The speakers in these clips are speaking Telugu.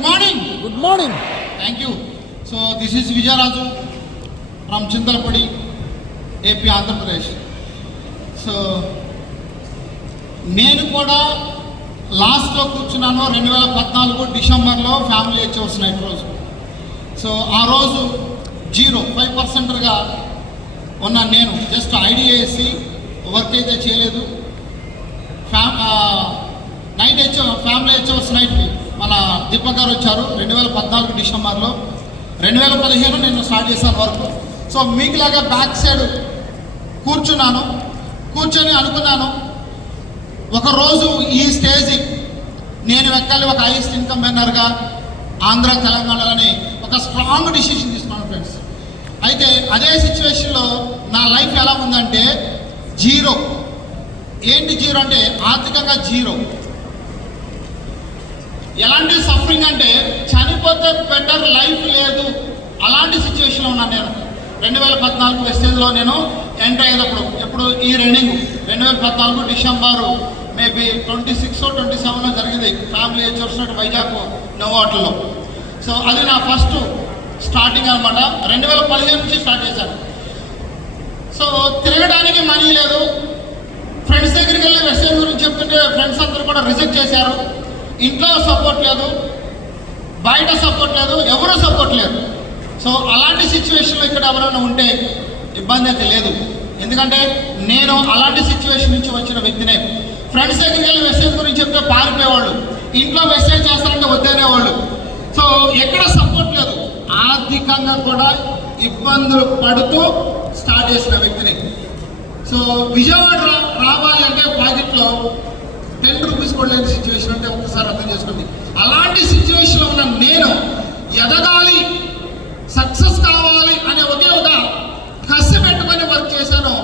Good morning good morning thank you so this is Vijayaraju from Chintalapudi AP Andhra Pradesh so నేను కూడా లాస్ట్లో కూర్చున్నాను రెండు వేల పద్నాలుగు డిసెంబర్లో ఫ్యామిలీ హెచ్ఓస్ నైట్ రోజు. సో ఆ రోజు జీరో ఫైవ్ పర్సెంటర్గా ఉన్న నేను జస్ట్ ఐడియా వేసి వర్క్ అయితే చేయలేదు. ఫ్యా నైట్ హెచ్ఓ ఫ్యామిలీ హెచ్ఓస్ నైట్కి మన దీపక్ గారు వచ్చారు రెండు వేల పద్నాలుగు డిసెంబర్లో. రెండు వేల పదిహేను నేను స్టార్ట్ చేశాను వర్క్. సో మీకులాగా బ్యాక్ సైడ్ కూర్చున్నాను. కూర్చొని అనుకున్నాను. ఒకరోజు ఈ స్టేజ్ నేను ఎక్కాలి ఒక హైయెస్ట్ ఇన్కమ్ ఎన్నర్గా ఆంధ్ర తెలంగాణలోని ఒక స్ట్రాంగ్ డిసిషన్ తీసుకున్నాను ఫ్రెండ్స్. అయితే అదే సిచ్యువేషన్లో నా లైఫ్ ఎలా ఉందంటే జీరో. ఏంటి జీరో అంటే ఆర్థికంగా జీరో. ఎలాంటి సఫరింగ్ అంటే చనిపోతే బెటర్ లైఫ్ లేదు. అలాంటి సిచ్యువేషన్లో ఉన్నాను నేను. రెండు వేల పద్నాలుగు వెస్టేజ్లో నేను ఎంటర్ అయ్యేటప్పుడు ఎప్పుడు ఈ రన్నింగ్ రెండు వేల పద్నాలుగు December maybe twenty six twenty సెవెన్లో జరిగింది. ఫ్యామిలీ చూసినట్టు వైజాగ్ నోవాటల్లో సో అది నా ఫస్ట్ స్టార్టింగ్ అనమాట రెండు వేల పదిహేను నుంచి స్టార్ట్ చేశాను. సో తిరగడానికి మనీ లేదు. ఫ్రెండ్స్ దగ్గరికి వెళ్ళి వెస్టేజ్ గురించి చెప్తుంటే ఫ్రెండ్స్ అందరూ కూడా రిజెక్ట్ చేశారు. ఇంట్లో సపోర్ట్ లేదు బయట సపోర్ట్ లేదు ఎవరు సపోర్ట్ లేదు సో అలాంటి సిచ్యువేషన్లో ఇక్కడ ఎవరైనా ఉంటే ఇబ్బంది అయితే లేదు. ఎందుకంటే నేను అలాంటి సిచ్యువేషన్ నుంచి వచ్చిన వ్యక్తినే. ఫ్రెండ్స్ దగ్గరికి వెళ్ళి మెసేజ్ గురించి చెప్తే పారిపోయేవాళ్ళు. ఇంట్లో మెసేజ్ చేస్తారంటే వద్దనేవాళ్ళు. సో ఎక్కడ సపోర్ట్ లేదు. ఆర్థికంగా కూడా ఇబ్బందులు పడుతూ స్టార్ట్ చేసిన వ్యక్తిని. సో విజయవాడ రావాలంటే రావాలి అంటే పాకెట్లో టెన్ రూపీస్ కూడా లేని సిచ్యువేషన్ అంటే ఒక్కసారి అర్థం చేసుకోండి. అలాంటి సిచ్యువేషన్లో ఉన్న నేను ఎదగాలి సక్సెస్ కావాలి అనే ఒకే ఒక కసి పెట్టుకొని వర్క్ చేశాను.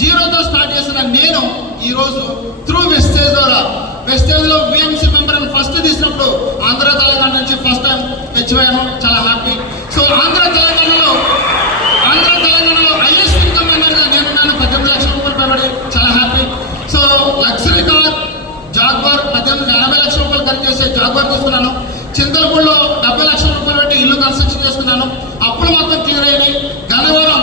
జీరోతో స్టార్ట్ చేసిన నేను ఈరోజు త్రూ వెస్టేజ్ ద్వారా. వెస్టేజ్లో విఎంసీ మెంబర్ ఫస్ట్ తీసినప్పుడు ఆంధ్ర తెలంగాణ నుంచి ఫస్ట్ టైం తెచ్చిపోయాను చాలా ఎనభై లక్షల రూపాయలు ఖర్చు చేసే చింతలపూడిలో డెబ్బై లక్షల రూపాయలు పెట్టి ఇల్లు కన్స్ట్రక్షన్ చేసుకున్నాను. అప్పుడు మొత్తం క్లియర్ అయినాయి. గన్నవరం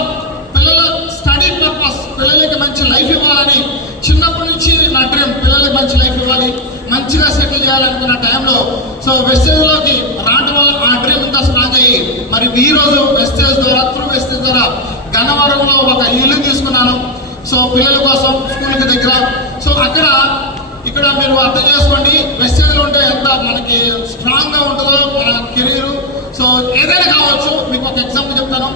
పిల్లల స్టడీ పర్పస్ పిల్లలకి మంచి లైఫ్ ఇవ్వాలని చిన్నప్పటి నుంచి నా డ్రీమ్ పిల్లలకి మంచి లైఫ్ ఇవ్వాలి మంచిగా సెటిల్ చేయాలనుకున్న టైంలో సో వెస్టేజ్లోకి రావడం వల్ల ఆ డ్రీమ్ ఇంకా స్ట్రాంగ్ అయ్యి మరి ఈ రోజు వెస్టేజ్ ద్వారా త్రూ వెస్టేజ్ ద్వారా గన్నవరంలో ఒక ఇల్లు తీసుకున్నాను. సో పిల్లల కోసం స్కూల్కి దగ్గర. సో అక్కడ ఇక్కడ మీరు అర్థం చేసుకోండి మెసేజ్లు ఉంటే ఎంత మనకి స్ట్రాంగ్గా ఉంటుందో మన కెరీర్ సో ఏదైనా కావచ్చు మీకు ఒక ఎగ్జాంపుల్ చెప్తాను.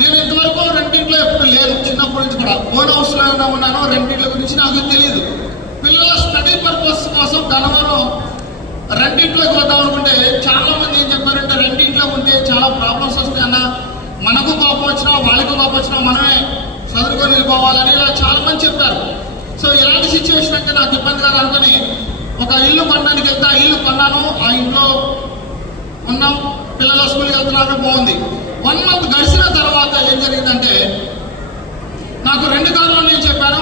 నేను ఇంతవరకు రెండింట్లో ఎప్పుడు లేదు చిన్నప్పటి నుంచి కూడా. ఓన్ హౌస్లో ఉన్నాను రెండింట్ల గురించి నాకు తెలియదు పిల్లల స్టడీ పర్పస్ కోసం గనవరం రెండింట్లోకి వద్దాం అనుకుంటే చాలా మంది ఏం చెప్పారంటే రెండింట్లో ఉంటే చాలా ప్రాబ్లమ్స్ వస్తాయి అన్న. మనకు కోపం వచ్చినా వాళ్ళకు కోపం వచ్చినా మనమే చదువుకొని వెళ్ళిపోవాలని ఇలా చాలా మంది చెప్పారు. సో ఇలాంటి సిచ్యువేషన్ అంటే నాకు ఇబ్బంది కాదు. అనుకుని ఒక ఇల్లు కొనడానికి వెళ్తే ఆ ఇల్లు కొన్నాను ఆ ఇంట్లో ఉన్నాం పిల్లలు స్కూల్కి వెళ్తున్నారు బాగుంది. వన్ మంత్ గడిచిన తర్వాత ఏం జరిగిందంటే నాకు రెండు కార్లు నేను చెప్పాను.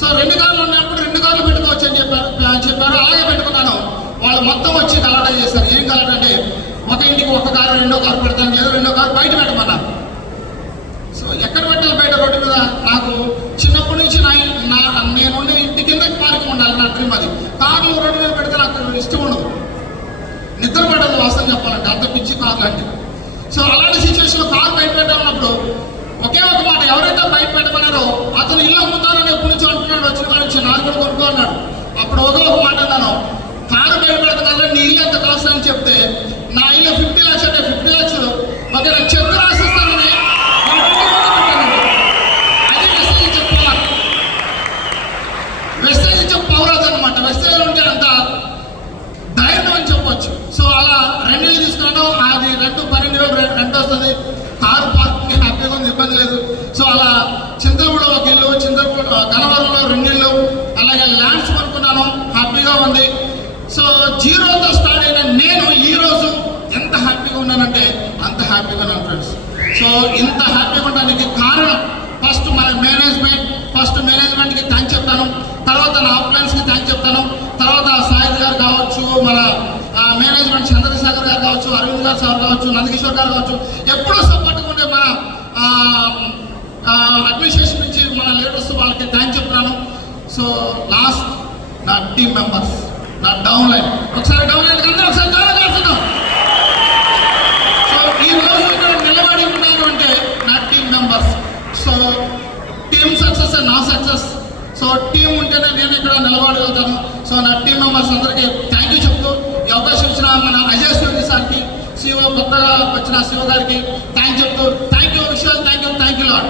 సో రెండు కార్లు ఉన్నప్పుడు రెండు కార్లు పెట్టుకోవచ్చు అని చెప్పారు చెప్పారు అలాగే పెట్టుకున్నాను. వాళ్ళు మొత్తం వచ్చి గలాటా చేశారు. ఏం గలాటా అంటే ఒక ఇంటికి ఒక కారు రెండో కారు పెడతాను లేదు రెండో కారు బయట పెట్టమన్నారు. సో ఎక్కడ పెట్టాలి బయట రోడ్డు మీద నాకు చిన్నప్పటి నుంచి నా నా నేనుండే ఇంటి కింద పార్కింగ్ ఉండాలి నా డ్రీమ్ అది కార్లు రోడ్డు మీద పెడితే నాకు ఇష్టం ఉండదు నిద్ర పడదు చెప్పాలంటే అంత పిచ్చి కార్ లాంటి సో అలాంటి సిచ్యువేషన్లో కార్ బయట పెట్టాలన్నప్పుడు ఒకే ఒక మాట ఎవరైతే బయట పెట్టమన్నారో అతను ఇల్లు అమ్ముతానని ఎప్పటి నుంచి అంటున్నాడు వచ్చిన కాడ నుంచి నాకు కూడా కొనుక్కో అన్నాడు. అప్పుడు ఒకే ఒక మాట అన్నాను కారు బయట పెడతాను నీ ఇల్లు ఎంత కాస్ట్ అని చెప్తే నా ఇల్లు ఫిఫ్టీ లక్షలు అంటే ఫిఫ్టీ లక్షలు ఒక లక్ష రాసిస్తానని నా ఇంటి ముందు పెట్టానండి. అది మెసేజ్ చెప్పాలి వెస్టేజ్ ఇచ్చే పవర్ అదనమాట వెస్టేజ్ ఉంటే అంత ధైర్యం అని చెప్పొచ్చు సో అలా రెండు ఇల్లు తీసుకున్నాను అది రెండు పన్నెండు వేలు రె- రెంట్ వస్తుంది కారు పార్కింగ్ హ్యాపీగా ఉంది ఇబ్బంది లేదు. సో అలా చింతలపూడిలో ఒక ఇల్లు చింతలపూడి గనవరంలో రెండు ఇల్లు అలాగే ల్యాండ్స్ కొనుక్కున్నాను హ్యాపీగా ఉంది. సో జీరోతో స్టార్ట్ అయిన నేను ఈ రోజు ఎంత హ్యాపీగా ఉన్నానంటే అంత హ్యాపీగా ఉన్నాను ఫ్రెండ్స్ సో ఇంత హ్యాపీగా ఉండడానికి కారణం ఫస్ట్ మన మేనేజ్మెంట్ ఫస్ట్ మేనేజ్మెంట్కి థ్యాంక్ చెప్తాను. తర్వాత నా అప్లయన్స్కి థ్యాంక్ చెప్తాను. తర్వాత సాయిద్ గారు కావచ్చు మన మేనేజ్మెంట్ చంద్రశేఖర్ గారు కావచ్చు అరవింద్ గారు సార్ కావచ్చు నందకిషోర్ గారు కావచ్చు ఎప్పుడూ సపోర్ట్గా ఉండే మన అడ్మినిస్ట్రేషన్ నుంచి మన లీడర్స్ వాళ్ళకి థ్యాంక్ చెప్తున్నాను. సో లాస్ట్ నా టీమ్ మెంబర్స్ నా డౌన్ లైన్ ఒకసారి డౌన్ లైన్ అందరూ ఒకసారి చాలా కలుస్తున్నాం సో ఈ రోజు ఇక్కడ నిలబడి ఉన్నాను అంటే నా team members so team success నా సక్సెస్ సో టీం ఉంటేనే నేను ఇక్కడ నిలబడగలుగుతాను. సో నా టీం మెంబర్స్ అందరికీ థ్యాంక్ యూ చెప్తూ ఈ అవకాశం ఇచ్చిన మన అజయ్ స్వామి సార్కి శివ కొత్తగా వచ్చిన శివ గారికి థ్యాంక్ చెప్తూ thank you Vishwal thank you thank you lord